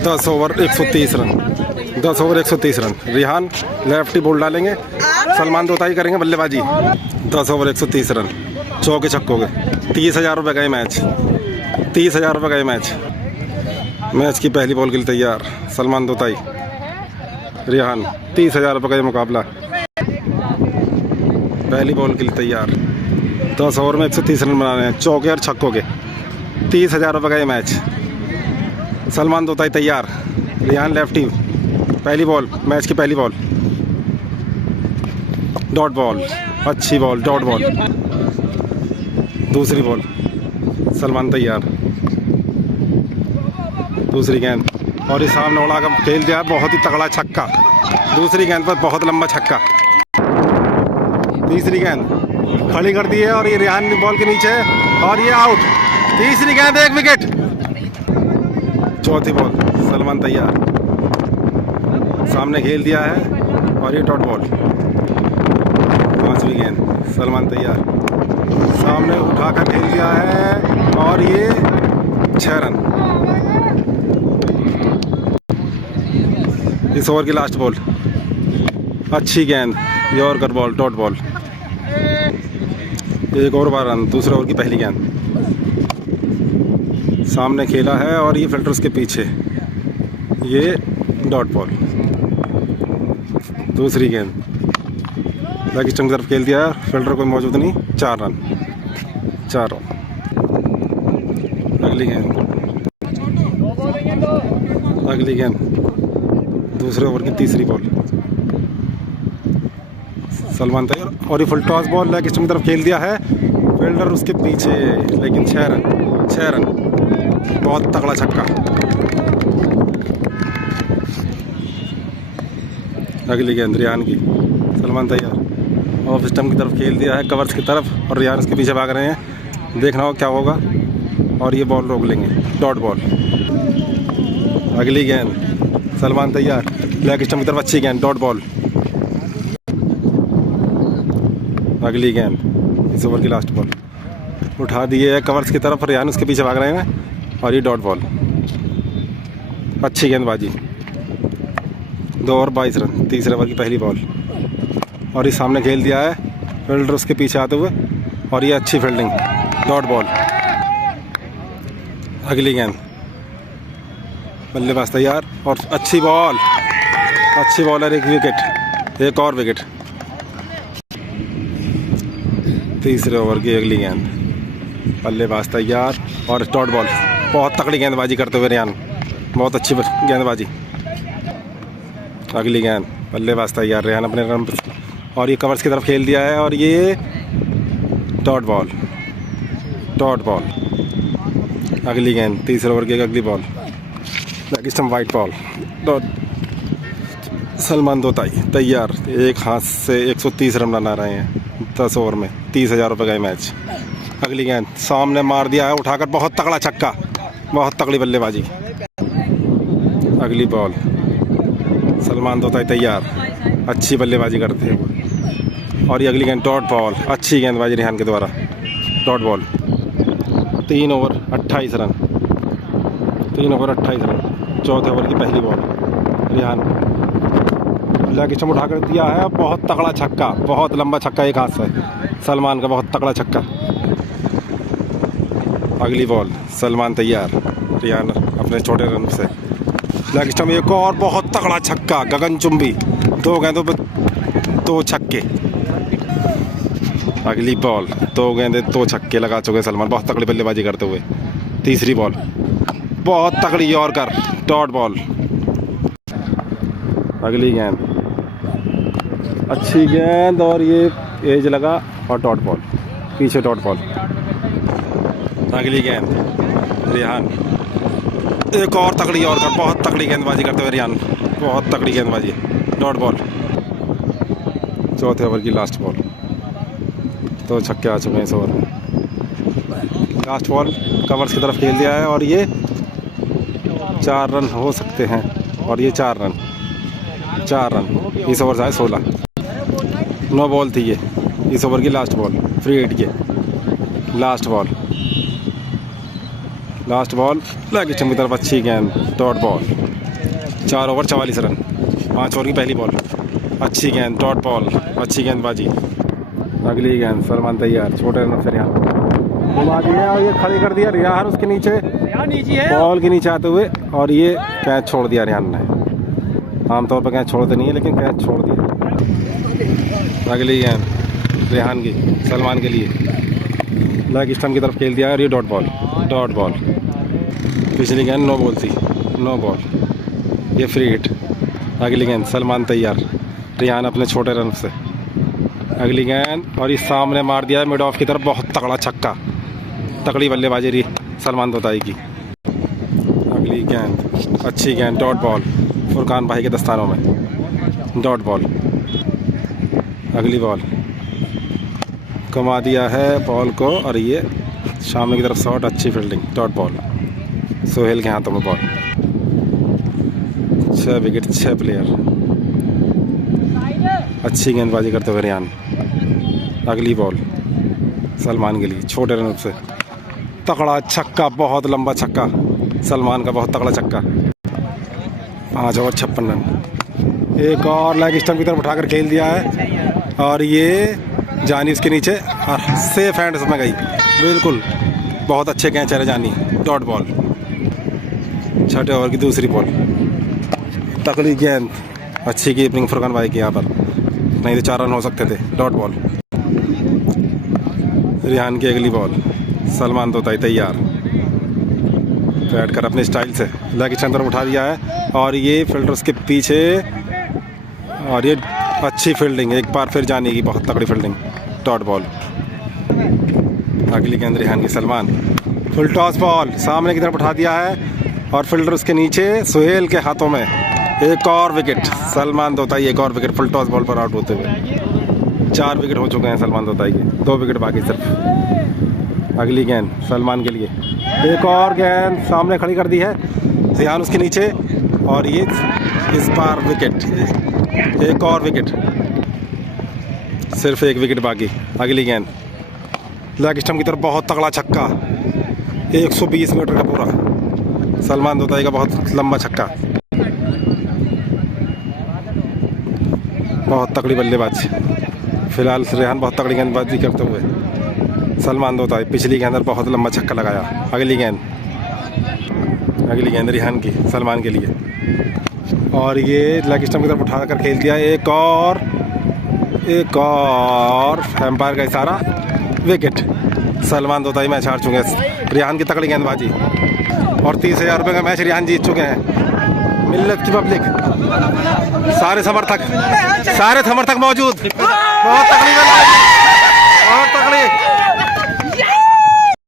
10 over 130 run. 10 over 130 run. Rihan lefty ball डालेंगे, सलमान दोताई करेंगे बल्लेबाजी। 10 ओवर 130 रन, चौके छक्कों के। 30,000 रुपये का ये मैच, 30,000 रुपये का ये मैच। मैच की पहली बॉल के लिए तैयार सलमान दोताई, रिहान। 30,000 रुपये का ये मुकाबला, पहली बॉल के लिए तैयार। 10 ओवर में 130 रन बनाने हैं, चौके और छक्कों के। 30,000 रुपये का ये मैच। सलमान दोताई तैयार, रिहान लेफ्टी। पहली बॉल, मैच की पहली बॉल, डॉट बॉल, अच्छी बॉल, डॉट बॉल। दूसरी बॉल, सलमान तैयार, दूसरी गेंद, और इस सामने उड़ा कर खेल दिया, बहुत ही तगड़ा छक्का। दूसरी गेंद पर बहुत लंबा छक्का। तीसरी गेंद खड़ी कर दी है और ये रिहान बॉल के नीचे, और ये आउट। तीसरी गेंद, 1 विकेट। चौथी बॉल, सलमान तैयार, सामने खेल दिया है और ये डॉट बॉल। पांचवी गेंद, सलमान तैयार, सामने उठाकर खेल दिया है और ये 6 रन। इस ओवर की लास्ट बॉल, अच्छी गेंद, yorker ball, dot ball. 1 over 12 run. दूसरे ओवर की पहली गेंद, सामने खेला है और ये फिल्टर उसके पीछे, ये डॉट बॉल। दूसरी गेंद लेग स्टंप की तरफ खेल दिया, फिल्टर कोई मौजूद नहीं, 4 रन, 4 रन। अगली गेंद, अगली गेंद, दूसरे ओवर की तीसरी बॉल, सलमान तैयार, और ये full toss ball leg stump की तरफ खेल दिया है, फील्डर उसके पीछे, लेकिन 6 रन, 6 रन। बहुत तगड़ा छक्का। अगली गेंद रिहान की, सलमान तैयार, ऑफ स्टंप की तरफ खेल दिया है, कवर्स की तरफ, और रिहान उसके पीछे भाग रहे हैं। देखना हो क्या होगा, और ये बॉल रोक लेंगे, डॉट बॉल। अगली गेंद, सलमान तैयार, लेग स्टंप की तरफ, अच्छी गेंद, डॉट बॉल। अगली गेंद, इस ओवर की लास्ट बॉल, उठा दिए है कवर्स की तरफ, रिहान उसके पीछे भाग रहे हैं, और ये डॉट बॉल। अच्छी गेंदबाजी। 2 ओवर 22 रन। तीसरे ओवर की पहली बॉल, और ये सामने खेल दिया है, फील्डर उसके पीछे आते हुए, और ये अच्छी फील्डिंग, डॉट बॉल। अगली गेंद, बल्लेबाज तैयार, और अच्छी बॉल, अच्छी बॉलर, 1 विकेट, 1 और विकेट। तीसरे ओवर की अगली गेंद, बल्लेबाज तैयार, और डॉट बॉल। बहुत तगड़ी गेंदबाजी करते हुए रिहान, बहुत अच्छी गेंदबाजी। अगली गेंद, बल्लेबाज तैयार, रिहान अपने रन पर, और ये कवर्स की तरफ खेल दिया है, और ये डॉट बॉल, डॉट बॉल। अगली गेंद, तीसरे ओवर की अगली ball, leg stump, wide ball, dot. Salman दोताई तैयार, एक हाथ से 130 रन बना रहे हैं 10 ओवर में। 30,000 रुपये का मैच। अगली गेंद, सामने मार दिया है उठाकर, बहुत तगड़ा छक्का, बहुत तगड़ी बल्लेबाजी। अगली बॉल, सलमान दोताई तैयार, अच्छी बल्लेबाजी करते हुए, और ये अगली गेंद, डॉट बॉल। अच्छी गेंदबाजी रिहान के द्वारा, dot ball. 3 over 28 run, 3 over 28 run. चौथे ओवर की पहली बॉल, रिहान लेग स्टंप उठाकर दिया है, बहुत तगड़ा छक्का, बहुत लंबा छक्का, एक हाथ से, सलमान का बहुत तगड़ा छक्का। अगली बॉल, सलमान तैयार, रिहान अपने छोटे रन से, लेग स्टंप, एक और बहुत तगड़ा छक्का, गगनचुंबी, 2 गेंदों पर 2 छक्के। अगली बॉल, 2 गेंदे 2 छक्के लगा चुके सलमान, बहुत तगड़ी बल्लेबाजी करते हुए। तीसरी बॉल, बहुत तगड़ी यॉर्कर, डॉट बॉल। अगली गेंद, अच्छी गेंद, और ये एज लगा, और डॉट बॉल, पीछे डॉट बॉल। अगली गेंद, रिहान, एक और तगड़ी यॉर्कर, बहुत तगड़ी गेंदबाजी करते हुए रिहान, बहुत तगड़ी गेंदबाजी, डॉट बॉल। चौथे ओवर की लास्ट बॉल, 2 छक्के आ चुके हैं इस ओवर में। लास्ट बॉल, कवर्स की तरफ खेल दिया है, और ये 4 रन हो सकते हैं, और ये 4 रन, 4 रन। इस ओवर से आए 16। 9 बॉल थी ये, इस ओवर की लास्ट बॉल, फ्री हिट की last ball, last ball leg stump की तरफ, अच्छी गेंद, dot ball. 4 over 44 run, 5 over की पहली बॉल, अच्छी गेंद, डॉट बॉल, अच्छी गेंदबाजी। अगली गेंद, सलमान तैयार, छोटे रन से रिहान घुमा दिया और ये खड़ी कर दिया रिहान उसके नीचे, बॉल के नीचे आते हुए, और ये कैच छोड़ दिया रिहान ने। आमतौर पर कैच छोड़ते नहीं है, लेकिन कैच छोड़ दिया। अगली गेंद रिहान की, सलमान के लिए, लेग स्टंप की तरफ खेल दिया और ये डॉट बॉल, डॉट बॉल। पिछली गेंद नो बॉल थी, नो बॉल, ये फ्री हिट। अगली गेंद, सलमान तैयार, रिहान अपने छोटे रन से। अगली गेंद और ये सामने मार दिया मिड ऑफ की तरफ, बहुत तगड़ा छक्का, तगड़ी बल्लेबाजी रही सलमान तोताई की। अगली गेंद, अच्छी गेंद, डॉट बॉल, फुरकान भाई के दस्तानों में, डॉट बॉल। अगली बॉल कमा दिया है बॉल को और ये सामने की तरफ शॉट, अच्छी फील्डिंग, डॉट बॉल। सोहेल के हाथों में बॉल। 6 विकेट, 6 प्लेयर, अच्छी गेंदबाजी करते हुए रिहान। अगली बॉल सलमान के लिए, छोटे रन से, तगड़ा छक्का, बहुत लंबा छक्का, सलमान का बहुत तगड़ा छक्का। 5 ओवर 56 रन। एक और लेग स्टंप की तरफ उठाकर खेल दिया है और ये जानी उसके नीचे और सेफ हैंड्स में गई, बिल्कुल बहुत अच्छे कैच है जानी, डॉट बॉल। 6ठे ओवर की दूसरी बॉल, तगड़ी गेंद, अच्छी कीपिंग फुरकान भाई की यहाँ पर, नहीं तो 4 रन हो सकते थे, डॉट बॉल। रिहान की अगली बॉल, सलमान तोताई तैयार, बैठ कर अपने स्टाइल से लेग स्टंप तरफ उठा दिया है और ये फील्डर्स के पीछे, और ये अच्छी फील्डिंग, एक बार फिर जाने की बहुत तगड़ी फील्डिंग, डॉट बॉल। अगली गेंद रिहान की, सलमान, फुल टॉस बॉल, सामने की तरफ उठा दिया है और फील्डर उसके नीचे, सोहेल के हाथों में। एक और विकेट, सलमान तोताई एक और विकेट, फुल टॉस बॉल पर आउट होते हुए। 4 विकेट हो चुके हैं सलमान तोताई के, 2 विकेट बाकी सिर्फ। अगली गेंद सलमान के लिए, एक और गेंद सामने खड़ी कर दी है रिहान उसके नीचे और ये इस बार विकेट, एक और विकेट, सिर्फ 1 विकेट बाकी। अगली गेंद लेग स्टंप की तरफ, बहुत तगड़ा छक्का, 120 मीटर का पूरा, सलमान तोताई का बहुत लंबा छक्का, बहुत तगड़ी बल्लेबाजी। फिलहाल रिहान बहुत तगड़ी गेंदबाजी करते हुए, सलमान तोताई पिछली गेंद पर बहुत लंबा छक्का लगाया। अगली गेंद रिहान की, सलमान के लिए, और ये लेग स्टंप की तरफ उठाकर खेल दिया, एक और एम्पायर का इशारा, विकेट। सलमान तोताई मैच हार चुके हैं। रिहान की तगड़ी गेंदबाजी और 30,000 रुपये का मैच रिहान जीत चुके हैं। मिल्लत की पब्लिक, सारे समर्थक मौजूद, बहुत तगड़ी गेंदबाजी।